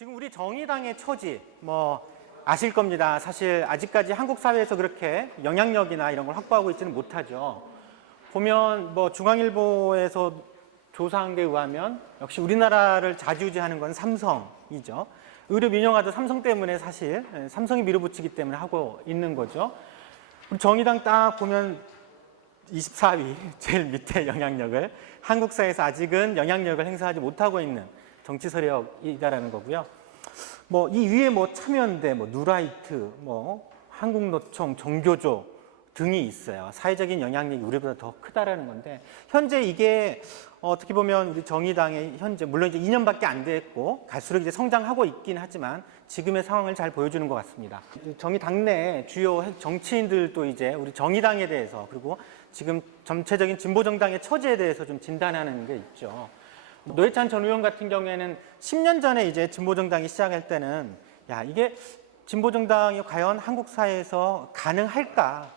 지금 우리 정의당의 처지 아실 겁니다. 사실 아직까지 한국 사회에서 그렇게 영향력이나 이런 걸 확보하고 있지는 못하죠. 보면 중앙일보에서 조사한 게 의하면 역시 우리나라를 좌지우지하는 건 삼성이죠. 의료 민영화도 삼성 때문에 사실 삼성이 밀어붙이기 때문에 하고 있는 거죠. 정의당 딱 보면 24위 제일 밑에 영향력을 한국 사회에서 아직은 영향력을 행사하지 못하고 있는 정치 세력이다라는 거고요. 이 위에 참여연대, 누라이트, 한국노총, 정교조 등이 있어요. 사회적인 영향력이 우리보다 더 크다라는 건데 현재 이게 어떻게 보면 우리 정의당의 현재 물론 이제 2년밖에 안 됐고 갈수록 이제 성장하고 있긴 하지만 지금의 상황을 잘 보여주는 것 같습니다. 정의당 내 주요 정치인들도 이제 우리 정의당에 대해서 그리고 지금 전체적인 진보정당의 처지에 대해서 좀 진단하는 게 있죠. 노회찬 전 의원 같은 경우에는 10년 전에 이제 진보정당이 시작할 때는 이게 진보정당이 과연 한국 사회에서 가능할까,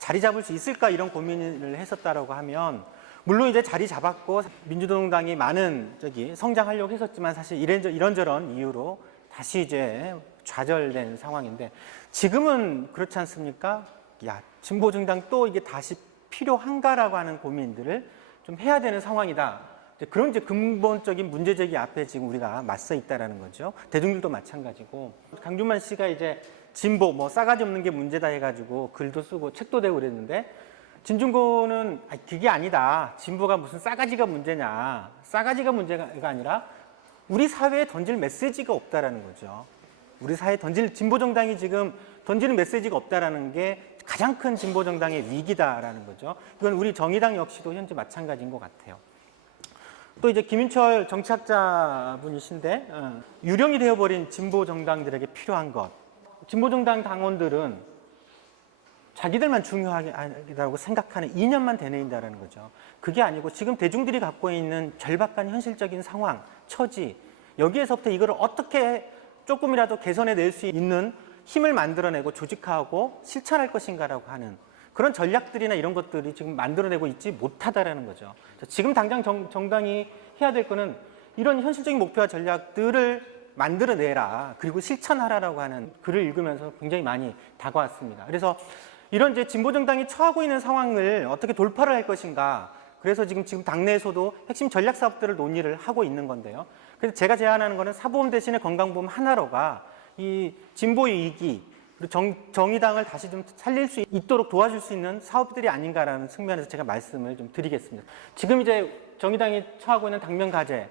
자리 잡을 수 있을까 이런 고민을 했었다라고 하면 물론 이제 자리 잡았고 민주동당이 많은 성장하려고 했었지만 사실 이런저런 이유로 다시 이제 좌절된 상황인데 지금은 그렇지 않습니까? 진보정당 또 이게 다시 필요한가라고 하는 고민들을 좀 해야 되는 상황이다. 그런 이제 근본적인 문제제기 앞에 지금 우리가 맞서 있다라는 거죠. 대중들도 마찬가지고 강준만 씨가 이제 진보 싸가지 없는 게 문제다 해가지고 글도 쓰고 책도 내고 그랬는데 진중권은 그게 아니다. 진보가 무슨 싸가지가 문제냐. 싸가지가 문제가 아니라 우리 사회에 던질 메시지가 없다라는 거죠. 우리 사회에 진보정당이 지금 던지는 메시지가 없다라는 게 가장 큰 진보정당의 위기다라는 거죠. 이건 우리 정의당 역시도 현재 마찬가지인 것 같아요. 또 이제 김인철 정치학자분이신데 유령이 되어버린 진보정당들에게 필요한 것. 진보정당 당원들은 자기들만 중요하다고 생각하는 이념만 되뇌인다는 거죠. 그게 아니고 지금 대중들이 갖고 있는 절박한 현실적인 상황, 처지 여기에서부터 이걸 어떻게 조금이라도 개선해낼 수 있는 힘을 만들어내고 조직하고 실천할 것인가라고 하는 그런 전략들이나 이런 것들이 지금 만들어내고 있지 못하다라는 거죠. 지금 당장 정당이 해야 될 거는 이런 현실적인 목표와 전략들을 만들어내라. 그리고 실천하라라고 하는 글을 읽으면서 굉장히 많이 다가왔습니다. 그래서 이런 이제 진보정당이 처하고 있는 상황을 어떻게 돌파를 할 것인가. 그래서 지금 당내에서도 핵심 전략 사업들을 논의를 하고 있는 건데요. 그래서 제가 제안하는 거는 사보험 대신에 건강보험 하나로가 이 진보의 이기 그리고 정의당을 다시 좀 살릴 수 있도록 도와줄 수 있는 사업들이 아닌가라는 측면에서 제가 말씀을 좀 드리겠습니다. 지금 이제 정의당이 처하고 있는 당면과제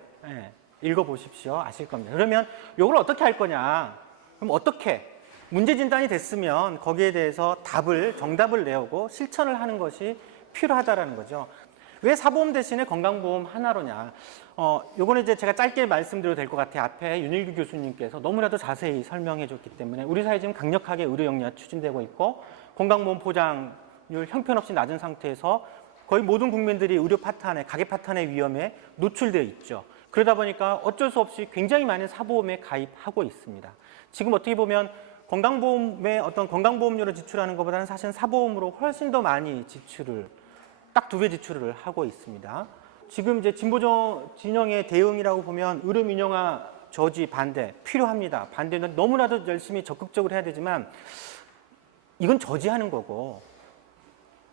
읽어보십시오. 아실 겁니다. 그러면 이걸 어떻게 할 거냐? 그럼 어떻게? 문제 진단이 됐으면 거기에 대해서 정답을 내오고 실천을 하는 것이 필요하다라는 거죠. 왜 사보험 대신에 건강보험 하나로냐? 요거는 이제 제가 짧게 말씀드려도 될 것 같아요. 앞에 윤일규 교수님께서 너무나도 자세히 설명해 줬기 때문에 우리 사회 지금 강력하게 의료 영리화 추진되고 있고 건강보험 보장률 형편없이 낮은 상태에서 거의 모든 국민들이 의료 파탄에, 가계 파탄의 위험에 노출되어 있죠. 그러다 보니까 어쩔 수 없이 굉장히 많은 사보험에 가입하고 있습니다. 지금 어떻게 보면 건강보험에 어떤 건강보험료를 지출하는 것보다는 사실은 사보험으로 훨씬 더 많이 지출을 딱 2배 지출을 하고 있습니다. 지금 이제 진영의 대응이라고 보면 의료 민영화 저지 반대 필요합니다. 반대는 너무나도 열심히 적극적으로 해야 되지만 이건 저지하는 거고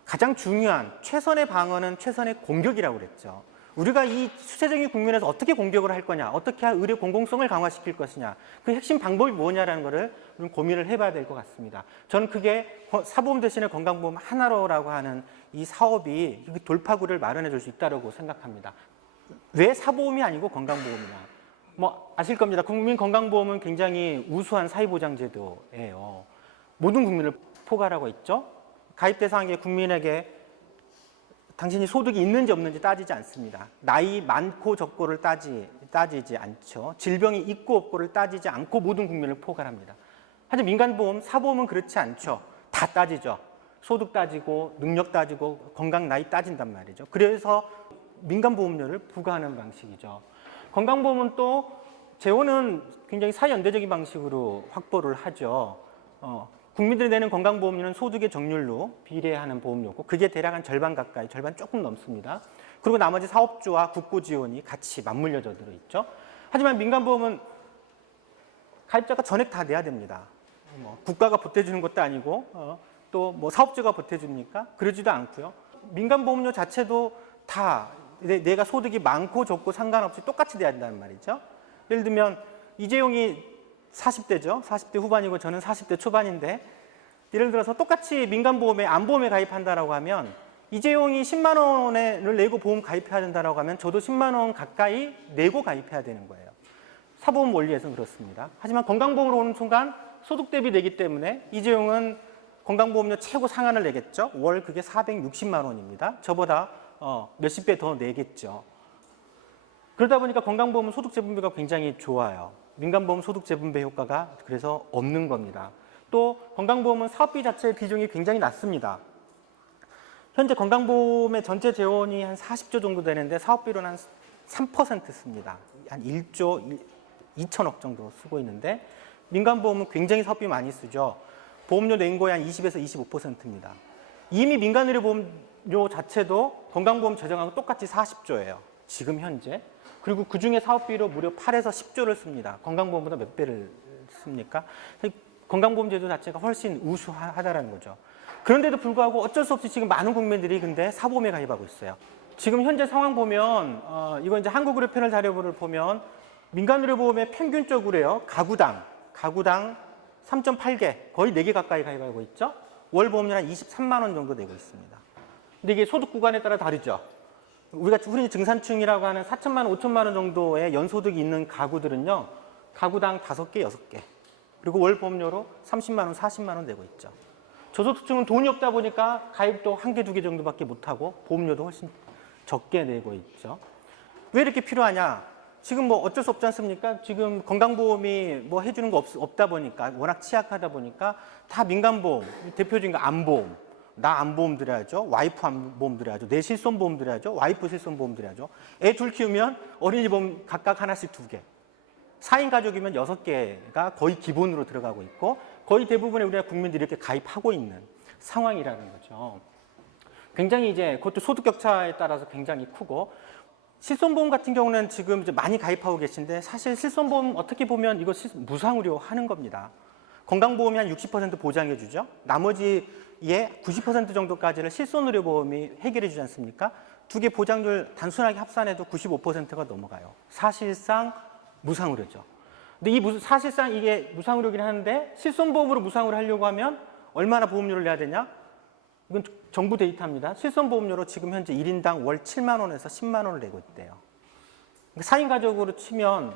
가장 중요한 최선의 방어는 최선의 공격이라고 그랬죠. 우리가 이 수세적인 국면에서 어떻게 공격을 할 거냐, 어떻게 의료 공공성을 강화시킬 것이냐, 그 핵심 방법이 뭐냐라는 거를 고민을 해봐야 될 것 같습니다. 저는 그게 사보험 대신에 건강보험 하나로라고 하는 이 사업이 돌파구를 마련해 줄 수 있다고 생각합니다. 왜 사보험이 아니고 건강보험이냐? 아실 겁니다. 국민건강보험은 굉장히 우수한 사회보장제도예요. 모든 국민을 포괄하고 있죠. 가입 대상의 국민에게 당신이 소득이 있는지 없는지 따지지 않습니다. 나이 많고 적고를 따지지 않죠. 질병이 있고 없고를 따지지 않고 모든 국민을 포괄합니다. 하지만 민간보험, 사보험은 그렇지 않죠. 다 따지죠. 소득 따지고 능력 따지고 건강 나이 따진단 말이죠. 그래서 민간보험료를 부과하는 방식이죠. 건강보험은 또 재원은 굉장히 사연대적인 방식으로 확보를 하죠. 국민들이 내는 건강보험료는 소득의 정률로 비례하는 보험료고 그게 대략 한 절반 가까이, 절반 조금 넘습니다. 그리고 나머지 사업주와 국고 지원이 같이 맞물려져 들어있죠. 하지만 민간보험은 가입자가 전액 다 내야 됩니다. 뭐 국가가 보태주는 것도 아니고 또 뭐 사업주가 보태줍니까? 그러지도 않고요. 민간보험료 자체도 다 내가 소득이 많고 적고 상관없이 똑같이 내야 된다는 말이죠. 예를 들면 이재용이 40대죠. 40대 후반이고 저는 40대 초반인데 예를 들어서 똑같이 민간보험에 안보험에 가입한다라고 하면 이재용이 10만 원을 내고 보험 가입해야 된다라고 하면 저도 10만 원 가까이 내고 가입해야 되는 거예요. 사보험 원리에서는 그렇습니다. 하지만 건강보험으로 오는 순간 소득 대비 내기 때문에 이재용은 건강보험료 최고 상한을 내겠죠. 월 그게 460만 원입니다. 저보다 몇십 배 더 내겠죠. 그러다 보니까 건강보험은 소득재분배가 굉장히 좋아요. 민간보험 소득재분배 효과가 그래서 없는 겁니다. 또 건강보험은 사업비 자체의 비중이 굉장히 낮습니다. 현재 건강보험의 전체 재원이 한 40조 정도 되는데 사업비로는 한 3% 씁니다. 한 1조 2천억 정도 쓰고 있는데 민간보험은 굉장히 사업비 많이 쓰죠. 보험료 낸거의 한 20에서 25%입니다. 이미 민간의료보험료 자체도 건강보험 재정하고 똑같이 40조예요. 지금 현재. 그리고 그중에 사업비로 무려 8에서 10조를 씁니다. 건강보험보다 몇 배를 씁니까? 건강보험 제도 자체가 훨씬 우수하다는 거죠. 그런데도 불구하고 어쩔 수 없이 지금 많은 국민들이 근데 사보험에 가입하고 있어요. 지금 현재 상황 보면 이거 이제 한국의료 패널 자료를 보면 민간의료보험의 평균적으로요. 가구당 3.8개, 거의 4개 가까이 가입하고 있죠. 월 보험료 한 23만 원 정도 내고 있습니다. 근데 이게 소득 구간에 따라 다르죠. 우리가 흔히 증산층이라고 하는 4천만 원, 5천만 원 정도의 연소득이 있는 가구들은요. 가구당 5개, 6개. 그리고 월 보험료로 30만 원, 40만 원 내고 있죠. 저소득층은 돈이 없다 보니까 가입도 1개, 2개 정도밖에 못하고 보험료도 훨씬 적게 내고 있죠. 왜 이렇게 필요하냐? 지금 뭐 어쩔 수 없지 않습니까? 지금 건강보험이 뭐 해주는 거 없다 보니까 워낙 취약하다 보니까 다 민간보험, 대표적인 거 안보험, 나 안보험 들여야죠. 와이프 안보험 들여야죠. 내 실손보험 들여야죠. 와이프 실손보험 들여야죠. 애 둘 키우면 어린이보험 각각 하나씩 2개. 4인 가족이면 6개가 거의 기본으로 들어가고 있고 거의 대부분의 우리나라 국민들이 이렇게 가입하고 있는 상황이라는 거죠. 굉장히 이제 그것도 소득 격차에 따라서 굉장히 크고 실손보험 같은 경우는 지금 이제 많이 가입하고 계신데 사실 실손보험 어떻게 보면 이거 무상의료 하는 겁니다. 건강보험이 한 60% 보장해 주죠. 나머지의 90% 정도까지를 실손의료보험이 해결해 주지 않습니까? 2개 보장률 단순하게 합산해도 95%가 넘어가요. 사실상 무상의료죠. 근데 사실상 이게 무상의료긴 하는데 실손보험으로 무상의료 하려고 하면 얼마나 보험료를 내야 되냐? 이건 정부 데이터입니다. 실손보험료로 지금 현재 1인당 월 7만 원에서 10만 원을 내고 있대요. 4인 가족으로 치면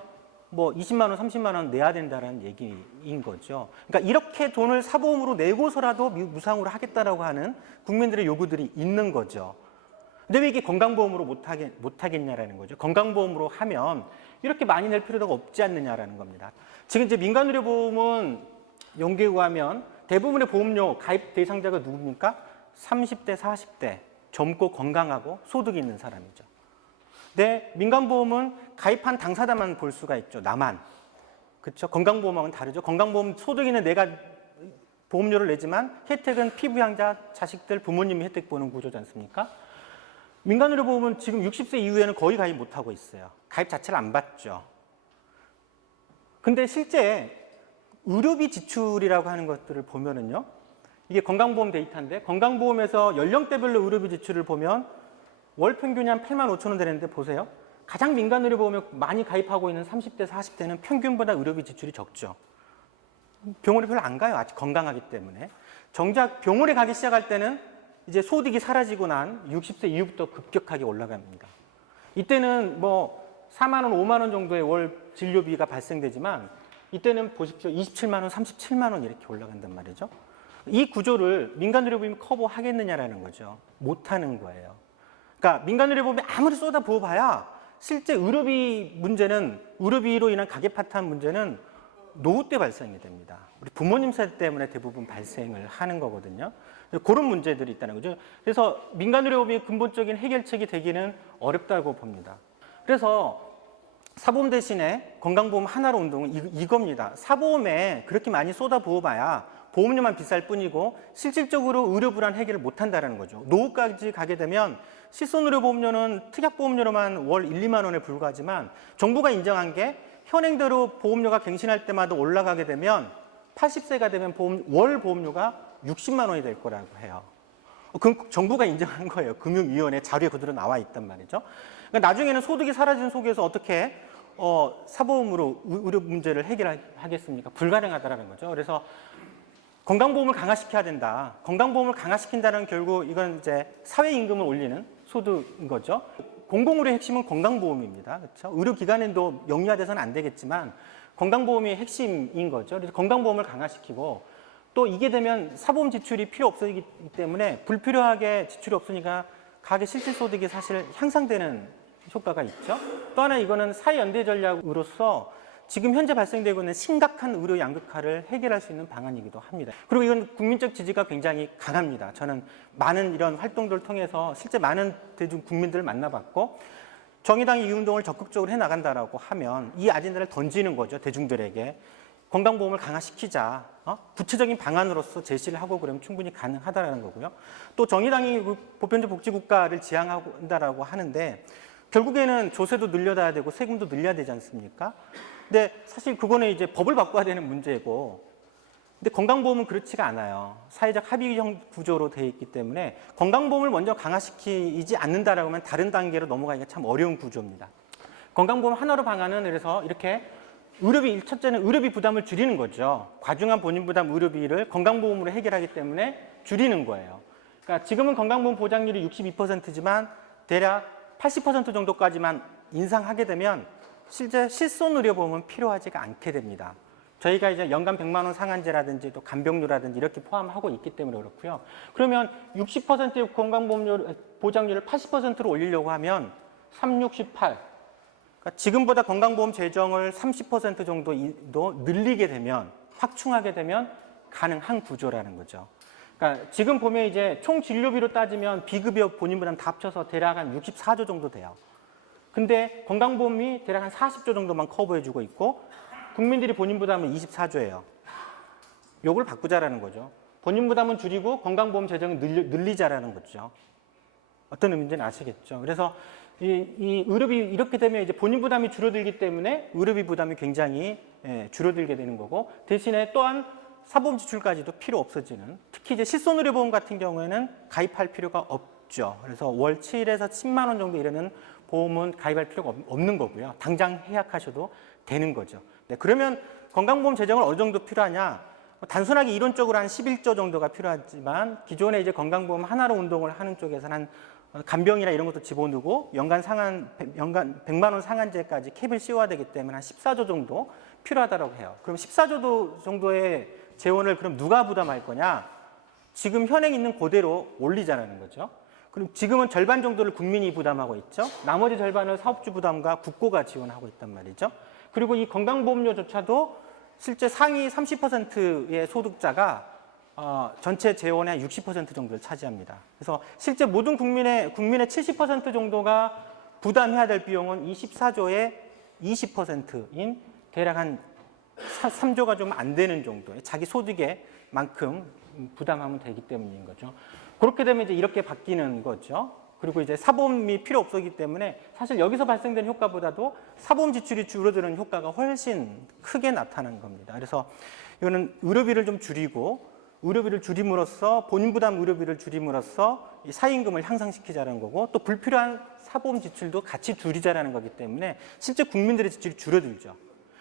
뭐 20만 원, 30만 원 내야 된다는 얘기인 거죠. 그러니까 이렇게 돈을 사보험으로 내고서라도 무상으로 하겠다라고 하는 국민들의 요구들이 있는 거죠. 근데 왜 이게 건강보험으로 못하겠냐라는 거죠. 건강보험으로 하면 이렇게 많이 낼 필요가 없지 않느냐라는 겁니다. 지금 이제 민간의료보험은 연계에 의하면 대부분의 보험료 가입 대상자가 누굽니까? 30대, 40대, 젊고 건강하고 소득이 있는 사람이죠. 근데 민간보험은 가입한 당사자만 볼 수가 있죠. 나만. 그렇죠? 건강보험하고는 다르죠. 건강보험 소득 있는 내가 보험료를 내지만 혜택은 피부양자, 자식들, 부모님이 혜택 보는 구조지 않습니까? 민간의료보험은 지금 60세 이후에는 거의 가입 못하고 있어요. 가입 자체를 안 받죠. 근데 실제 의료비 지출이라고 하는 것들을 보면은요. 이게 건강보험 데이터인데 건강보험에서 연령대별로 의료비 지출을 보면 월 평균이 한 8만 5천 원 되는데 보세요. 가장 민간의료보험에 많이 가입하고 있는 30대, 40대는 평균보다 의료비 지출이 적죠. 병원에 별로 안 가요. 아직 건강하기 때문에. 정작 병원에 가기 시작할 때는 이제 소득이 사라지고 난 60세 이후부터 급격하게 올라갑니다. 이때는 뭐 4만 원, 5만 원 정도의 월 진료비가 발생되지만 이때는 보십시오. 27만 원, 37만 원 이렇게 올라간단 말이죠. 이 구조를 민간의료보험이 커버하겠느냐라는 거죠. 못하는 거예요. 그러니까 민간의료보험이 아무리 쏟아 부어봐야 실제 의료비 문제는 의료비로 인한 가계 파탄 문제는 노후 때 발생이 됩니다. 우리 부모님 세대 때문에 대부분 발생을 하는 거거든요. 그런 문제들이 있다는 거죠. 그래서 민간의료보험이 근본적인 해결책이 되기는 어렵다고 봅니다. 그래서 사보험 대신에 건강보험 하나로 운동은 이겁니다. 사보험에 그렇게 많이 쏟아 부어봐야 보험료만 비쌀 뿐이고 실질적으로 의료 불안 해결을 못한다는 거죠. 노후까지 가게 되면 실손의료보험료는 특약보험료로만 월 1, 2만 원에 불과하지만 정부가 인정한 게 현행대로 보험료가 갱신할 때마다 올라가게 되면 80세가 되면 월 보험료가 60만 원이 될 거라고 해요. 그럼 정부가 인정한 거예요. 금융위원회 자료에 그대로 나와 있단 말이죠. 그러니까 나중에는 소득이 사라진 속에서 어떻게 사보험으로 의료 문제를 해결하겠습니까? 불가능하다라는 거죠. 그래서 건강보험을 강화시켜야 된다. 건강보험을 강화시킨다는 결국 이건 이제 사회임금을 올리는 소득인 거죠. 공공의료의 핵심은 건강보험입니다. 그렇죠? 의료기관에도 영리화돼서는 안 되겠지만 건강보험이 핵심인 거죠. 그래서 건강보험을 강화시키고 또 이게 되면 사보험 지출이 필요 없어지기 때문에 불필요하게 지출이 없으니까 가계 실질소득이 사실 향상되는 효과가 있죠. 또 하나 이거는 사회연대 전략으로서 지금 현재 발생되고 있는 심각한 의료 양극화를 해결할 수 있는 방안이기도 합니다. 그리고 이건 국민적 지지가 굉장히 강합니다. 저는 많은 이런 활동들을 통해서 실제 많은 대중 국민들을 만나봤고 정의당이 이 운동을 적극적으로 해나간다라고 하면 이 아젠다를 던지는 거죠. 대중들에게. 건강보험을 강화시키자. 구체적인 방안으로서 제시를 하고 그러면 충분히 가능하다는 거고요. 또 정의당이 보편적 복지국가를 지향한다라고 하는데 결국에는 조세도 늘려야 되고 세금도 늘려야 되지 않습니까? 근데 사실 그거는 이제 법을 바꿔야 되는 문제고, 근데 건강보험은 그렇지가 않아요. 사회적 합의형 구조로 되어 있기 때문에 건강보험을 먼저 강화시키지 않는다라고 하면 다른 단계로 넘어가기가 참 어려운 구조입니다. 건강보험 하나로 방안은 그래서 이렇게 의료비, 첫째는 의료비 부담을 줄이는 거죠. 과중한 본인 부담 의료비를 건강보험으로 해결하기 때문에 줄이는 거예요. 그러니까 지금은 건강보험 보장률이 62%지만 대략 80% 정도까지만 인상하게 되면 실제 실손의료보험은 필요하지가 않게 됩니다. 저희가 이제 연간 100만 원 상한제라든지 또 간병료라든지 이렇게 포함하고 있기 때문에 그렇고요. 그러면 60%의 건강보험료 보장률을 80%로 올리려고 하면 3, 68. 그러니까 지금보다 건강보험 재정을 30% 정도 늘리게 되면 확충하게 되면 가능한 구조라는 거죠. 그러니까 지금 보면 이제 총 진료비로 따지면 비급여 본인 부담 다 합쳐서 대략 한 64조 정도 돼요. 근데 건강보험이 대략 한 40조 정도만 커버해주고 있고 국민들이 본인 부담은 24조예요. 요걸 바꾸자라는 거죠. 본인 부담은 줄이고 건강보험 재정을 늘리자라는 거죠. 어떤 의미인지는 아시겠죠. 그래서 이 의료비 이렇게 되면 이제 본인 부담이 줄어들기 때문에 의료비 부담이 굉장히 줄어들게 되는 거고 대신에 또한 사보험 지출까지도 필요 없어지는 특히 이제 실손의료보험 같은 경우에는 가입할 필요가 없죠. 그래서 월 7에서 10만 원 정도 이르는 보험은 가입할 필요가 없는 거고요. 당장 해약하셔도 되는 거죠. 네, 그러면 건강보험 재정은 어느 정도 필요하냐? 단순하게 이론적으로 한 11조 정도가 필요하지만 기존에 이제 건강보험 하나로 운동을 하는 쪽에서는 한 간병이나 이런 것도 집어넣고 연간 100만 원 상한제까지 캡을 씌워야 되기 때문에 한 14조 정도 필요하다고 해요. 그럼 14조 정도의 재원을 그럼 누가 부담할 거냐? 지금 현행 있는 그대로 올리자라는 거죠. 그럼 지금은 절반 정도를 국민이 부담하고 있죠. 나머지 절반을 사업주 부담과 국고가 지원하고 있단 말이죠. 그리고 이 건강보험료조차도 실제 상위 30%의 소득자가 전체 재원의 60% 정도를 차지합니다. 그래서 실제 모든 국민의 70% 정도가 부담해야 될 비용은 24조의 20%인 대략 한 3조가 좀 안 되는 정도의 자기 소득의 만큼 부담하면 되기 때문인 거죠. 그렇게 되면 이제 이렇게 바뀌는 거죠. 그리고 이제 사보험이 필요 없었기 때문에 사실 여기서 발생된 효과보다도 사보험 지출이 줄어드는 효과가 훨씬 크게 나타난 겁니다. 그래서 이거는 의료비를 좀 줄이고 의료비를 줄임으로써 본인 부담 의료비를 줄임으로써 이 사임금을 향상시키자는 거고 또 불필요한 사보험 지출도 같이 줄이자라는 거기 때문에 실제 국민들의 지출이 줄어들죠.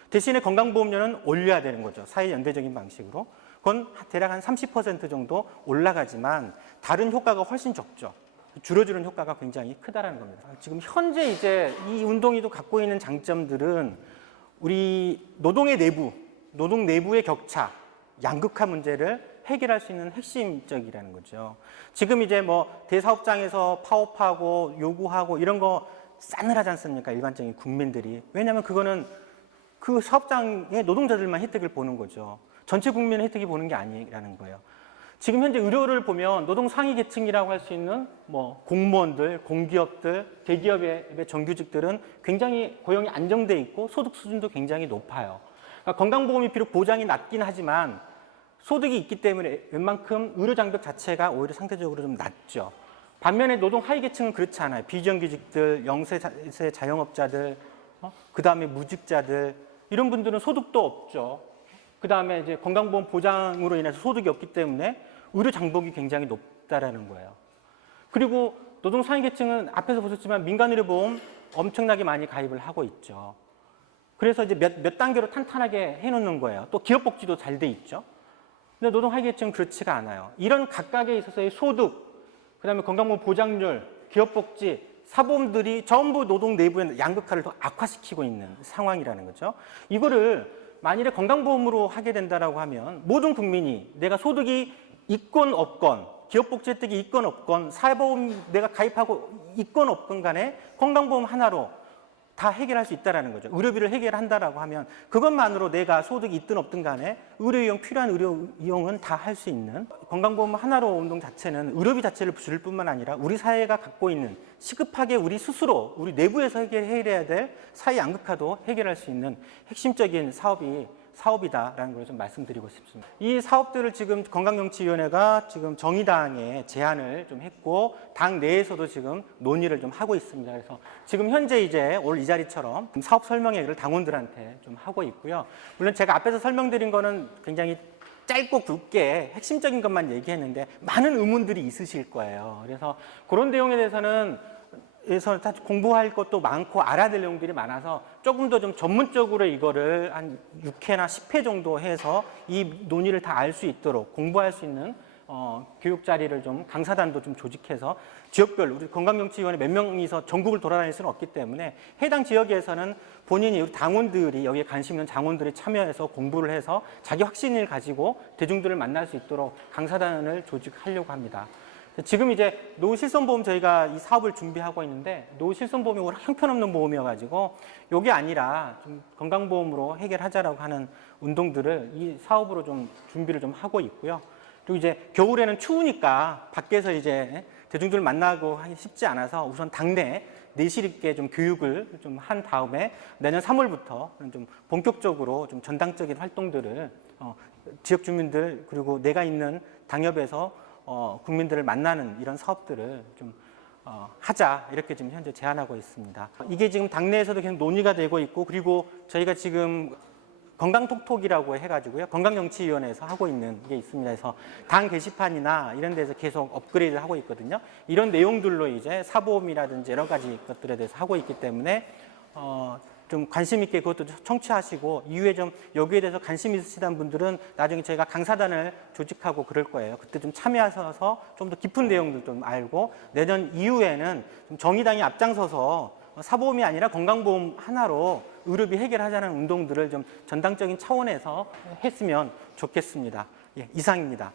대신에 건강보험료는 올려야 되는 거죠. 사회연대적인 방식으로. 그건 대략 한 30% 정도 올라가지만 다른 효과가 훨씬 적죠. 줄어드는 효과가 굉장히 크다라는 겁니다. 지금 현재 이제 이 운동이 또 갖고 있는 장점들은 우리 노동 내부의 격차, 양극화 문제를 해결할 수 있는 핵심적이라는 거죠. 지금 이제 뭐 대사업장에서 파업하고 요구하고 이런 거 싸늘하지 않습니까? 일반적인 국민들이. 왜냐하면 그거는 그 사업장의 노동자들만 혜택을 보는 거죠. 전체 국민의 혜택이 보는 게 아니라는 거예요. 지금 현재 의료를 보면 노동 상위 계층이라고 할 수 있는 뭐 공무원들, 공기업들, 대기업의 정규직들은 굉장히 고용이 안정돼 있고 소득 수준도 굉장히 높아요. 그러니까 건강보험이 비록 보장이 낮긴 하지만 소득이 있기 때문에 웬만큼 의료 장벽 자체가 오히려 상대적으로 좀 낮죠. 반면에 노동 하위 계층은 그렇지 않아요. 비정규직들, 영세 자영업자들, 그 다음에 무직자들, 이런 분들은 소득도 없죠. 그 다음에 이제 건강보험 보장으로 인해서 소득이 없기 때문에 의료 장벽이 굉장히 높다라는 거예요. 그리고 노동상위계층은 앞에서 보셨지만 민간의료보험 엄청나게 많이 가입을 하고 있죠. 그래서 이제 몇 단계로 탄탄하게 해놓는 거예요. 또 기업복지도 잘 돼 있죠. 근데 노동하위계층은 그렇지가 않아요. 이런 각각에 있어서의 소득, 그다음에 건강보험 보장률, 기업복지, 사보험들이 전부 노동 내부의 양극화를 더 악화시키고 있는 상황이라는 거죠. 이거를 만일에 건강보험으로 하게 된다라고 하면 모든 국민이 내가 소득이 있건 없건, 기업복지 혜택이 있건 없건, 사보험 내가 가입하고 있건 없건 간에 건강보험 하나로 다 해결할 수 있다는 거죠. 의료비를 해결한다라고 하면 그것만으로 내가 소득이 있든 없든 간에 의료이용, 필요한 의료이용은 다 할 수 있는, 건강보험 하나로 운동 자체는 의료비 자체를 줄일 뿐만 아니라 우리 사회가 갖고 있는 시급하게 우리 스스로 우리 내부에서 해결해야 될 사회 양극화도 해결할 수 있는 핵심적인 사업이다라는 걸 좀 말씀드리고 싶습니다. 이 사업들을 지금 건강정치위원회가 지금 정의당에 제안을 좀 했고 당 내에서도 지금 논의를 좀 하고 있습니다. 그래서 지금 현재 이제 오늘 이 자리처럼 사업 설명회를 당원들한테 좀 하고 있고요. 물론 제가 앞에서 설명드린 거는 굉장히 짧고 굵게 핵심적인 것만 얘기했는데 많은 의문들이 있으실 거예요. 그래서 그런 내용에 대해서는 공부할 것도 많고 알아야 될 내용들이 많아서 조금 더 좀 전문적으로 이거를 한 6회나 10회 정도 해서 이 논의를 다 알 수 있도록 공부할 수 있는 교육 자리를 좀 강사단도 좀 조직해서 지역별 우리 건강정치위원회 몇 명이서 전국을 돌아다닐 수는 없기 때문에 해당 지역에서는 본인이 우리 당원들이 여기에 관심 있는 당원들이 참여해서 공부를 해서 자기 확신을 가지고 대중들을 만날 수 있도록 강사단을 조직하려고 합니다. 지금 이제 노후실손보험 저희가 이 사업을 준비하고 있는데 노후실손보험이 워낙 형편없는 보험이어가지고 이게 아니라 좀 건강보험으로 해결하자라고 하는 운동들을 이 사업으로 좀 준비를 좀 하고 있고요. 그리고 이제 겨울에는 추우니까 밖에서 이제 대중들을 만나고 하기 쉽지 않아서 우선 당내 내실 있게 좀 교육을 좀 한 다음에 내년 3월부터 좀 본격적으로 좀 전당적인 활동들을 지역 주민들 그리고 내가 있는 당협에서 국민들을 만나는 이런 사업들을 좀 하자 이렇게 지금 현재 제안하고 있습니다. 이게 지금 당내에서도 계속 논의가 되고 있고 그리고 저희가 지금 건강톡톡이라고 해가지고요. 건강정치위원회에서 하고 있는 게 있습니다. 그래서 당 게시판이나 이런 데서 계속 업그레이드를 하고 있거든요. 이런 내용들로 이제 사보험이라든지 여러 가지 것들에 대해서 하고 있기 때문에 좀 관심 있게 그것도 청취하시고 이후에 좀 여기에 대해서 관심 있으시다는 분들은 나중에 저희가 강사단을 조직하고 그럴 거예요. 그때 좀 참여하셔서 좀 더 깊은 내용들 좀 알고 내년 이후에는 좀 정의당이 앞장서서 사보험이 아니라 건강보험 하나로 의료비 해결하자는 운동들을 좀 전당적인 차원에서 했으면 좋겠습니다. 예, 이상입니다.